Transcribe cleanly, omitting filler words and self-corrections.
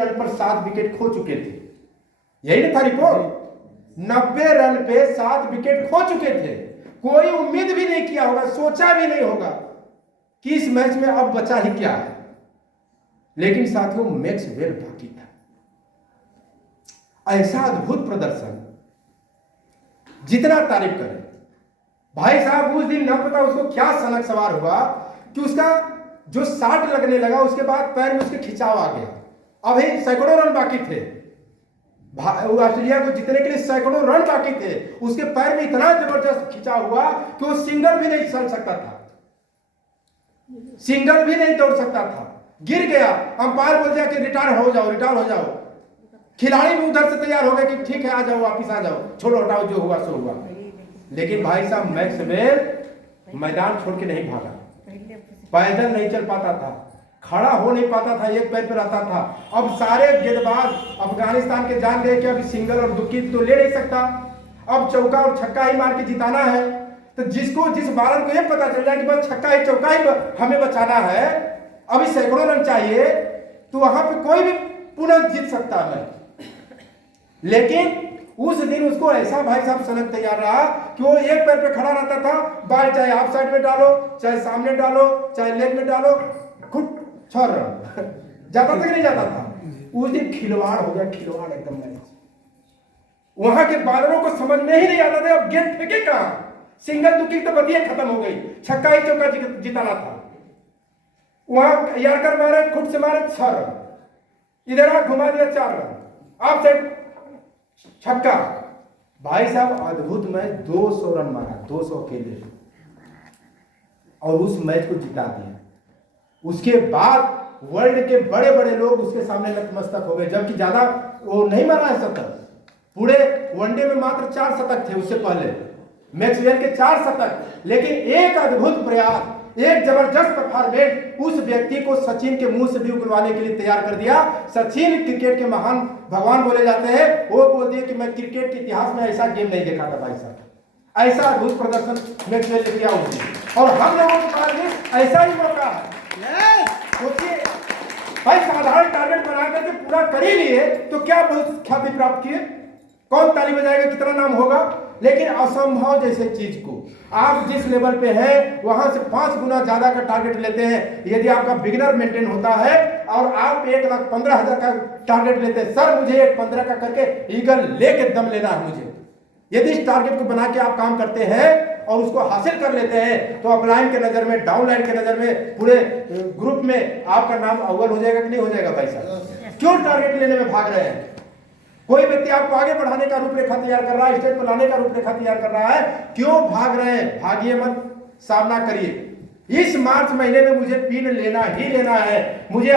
Run पर 7 wicket खो चुके थे। यही ना था रिपोर्ट, 90 रन पे 7 विकेट खो चुके थे। कोई उम्मीद भी नहीं किया होगा, सोचा भी नहीं होगा कि इस मैच में अब बचा ही क्या है। लेकिन साथियों, मैक्सवेल बाकी था। ऐसा अद्भुत प्रदर्शन, जितना तारीफ करें भाई साहब। उस दिन न पता उसको क्या सनक सवार हुआ कि उसका जो शॉट लगने लगा, उसके बाद पैर में उसके खिंचाव आ गया। अभी सैकड़ों रन बाकी थे, ऑस्ट्रेलिया को जीतने के लिए सैकड़ों रन बाकी थे। उसके पैर में इतना जबरदस्त खिंचाव हुआ कि वो सिंगल भी नहीं चल सकता था, सिंगल भी नहीं तोड़ सकता था, गिर गया। अंपायर बोल दिया कि रिटायर हो जाओ, रिटायर हो जाओ। खिलाड़ी भी उधर से तैयार हो गए कि ठीक है, आ जाओ, वापिस आ जाओ, छोड़ो हटाओ, जो हुआ सो हुआ। लेकिन भाई साहब, मैक्सवेल मैदान छोड़ के नहीं भागा, पैदल नहीं चल पाता था, खड़ा हो नहीं पाता था, एक पैर पर रहता था। अब सारे गेंदबाज अफगानिस्तान के जान गए कि अभी सिंगल और दुक्की तो ले नहीं सकता, अब चौका और छक्का ही मार के जिताना है। तो जिस बालर को ये पता चल जाए कि बस छक्का ही चौका ही हमें बचाना है, अभी सैकड़ों रन चाहिए, तो वहां पे कोई भी पुनः जीत सकता है। लेकिन उस दिन उसको ऐसा भाई साहब सनक तैयार रहा कि वो एक पैर पे खड़ा रहता था, बॉल चाहे ऑफ साइड में डालो, चाहे सामने डालो, चाहे लेग में डालो, खुद 6 रन जाता था कि नहीं जाता था। उस दिन खिलवाड़ हो गया, खिलवाड़ एकदम मैच। वहां के बॉलरों को समझ में ही नहीं आता था अब गेंद फेंके कहां। सिंगल दुक्की तो बतिया खत्म हो गई, छक्का ही चौका जिताना था। वहां यार्कर मारे, खुद से मारे 6 रन, इधर घुमा दिया 4 रन, ऑफ साइड छक्का। भाई साहब, अद्भुत मैच, 200 रन मारा, 200 अकेले, और उस मैच को जिता दिया। उसके बाद वर्ल्ड के बड़े बड़े लोग उसके सामने नतमस्तक हो गए, जबकि ज्यादा वो नहीं मारा है शतक। पूरे वनडे में मात्र 4 शतक थे उससे पहले, मैक्सवेल के 4 शतक। लेकिन एक अद्भुत प्रयास, एक जबरदस्त फॉर्मेट उस व्यक्ति को सचिन के मुंह से भी उगलवाने के लिए तैयार कर दिया। सचिन क्रिकेट के महान भगवान बोले जाते हैं, वो बोल दिए कि मैं क्रिकेट के इतिहास में ऐसा गेम नहीं देखा था भाई साहब, ऐसा अद्भुत प्रदर्शन मैक्सवेल ने किया उसने। और हम लोगों के पास भी ऐसा ही मौका है। सोचिए भाई, साधारण टारगेट बना करके पूरा कर ही लिए तो क्या बहुत ख्याति प्राप्त किए, कौन ताली बजाएगा, कितना नाम होगा। लेकिन असंभव जैसे चीज को आप जिस लेवल पे हैं वहां से 5 गुना ज्यादा का टारगेट लेते हैं। यदि आपका बिगिनर मेंटेन होता है और आप 1,15,000 का टारगेट लेते हैं, सर मुझे 1,15 का करके ईगल लेके दम लेना है मुझे, यदि इस टारगेट को बना के आप काम करते हैं और उसको हासिल कर लेते हैं, तो अपलाइन के नजर में, डाउनलाइन के नजर में, पूरे ग्रुप में आपका नाम अव्वल हो जाएगा कि नहीं हो जाएगा भाई साहब। क्यों टारगेट लेने में भाग रहे हैं? कोई व्यक्ति आपको आगे बढ़ाने का रूपरेखा तैयार कर रहा है, स्टेज पर लाने का रूपरेखा तैयार कर रहा है, क्यों भाग रहे हैं? भागिए मत, सामना करिए। इस मार्च महीने में मुझे पिन लेना ही लेना है, मुझे